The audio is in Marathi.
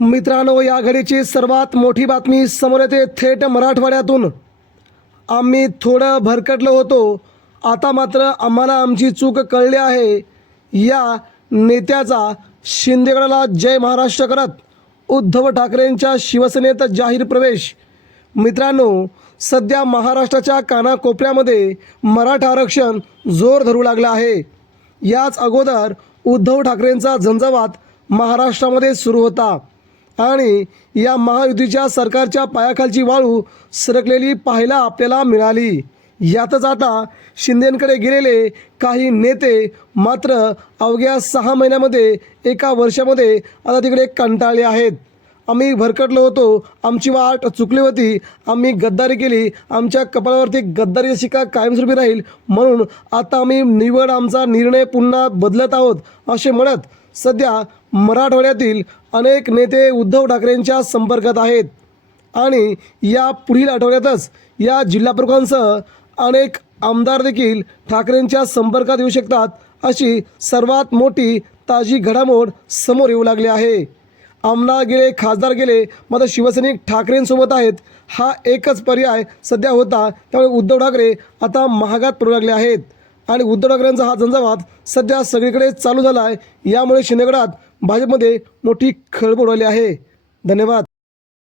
मित्रांनो या घडीची सर्वात मोठी बातमी समोर येते थेट मराठवाड्यातून. आम्ही थोडं भरकटलो होतो. आता मात्र आम्हाला आमची चूक कळली आहे. या नेत्याचा शिंदेगडाला जय महाराष्ट्र करत उद्धव ठाकरेंच्या शिवसेनेत जाहीर प्रवेश. मित्रांनो सध्या महाराष्ट्राच्या कानाकोपऱ्यामध्ये मराठा आरक्षण जोर धरू लागलं आहे. याच अगोदर उद्धव ठाकरेंचा झंझावात महाराष्ट्रामध्ये सुरू होता. आणि या महायुतीच्या सरकारच्या पायाखालची वाळू सरकलेली पाहायला आपल्याला मिळाली. यातच आता शिंदेंकडे गेलेले काही नेते मात्र अवघ्या सहा महिन्यामध्ये एका वर्षामध्ये आता तिकडे कंटाळले आहेत. आम्ही भरकटलो होतो. आमची वाट चुकली होती. आम्ही गद्दारी केली. आमच्या कपाळावरती गद्दारी शिका कायमस्वरूपी राहील म्हणून आता आम्ही निवड आमचा निर्णय पुन्हा बदलत आहोत असे म्हणत सध्या मराठवाड्यातील अनेक नेते उद्धव ठाकरेंच्या संपर्कात आहेत. आणि या पुढील आठवड्यातच या जिल्हाप्रमुखांसह अनेक आमदार देखील ठाकरेंच्या संपर्कात येऊ शकतात अशी सर्वात मोठी ताजी घडामोड समोर येऊ लागली आहे. आमदार गेले खासदार गेले मात्र शिवसैनिक ठाकरेंसोबत आहेत. हा एकच पर्याय सध्या होता त्यामुळे उद्धव ठाकरे आता महागात पडू लागले आहेत. आणि उद्धव ठाकरेंचा हा झंझावात सध्या सगळीकडे चालू झाला आहे. यामुळे शिंदेगडात भाजपमध्ये मोठी खळबळ उडाली आहे. धन्यवाद.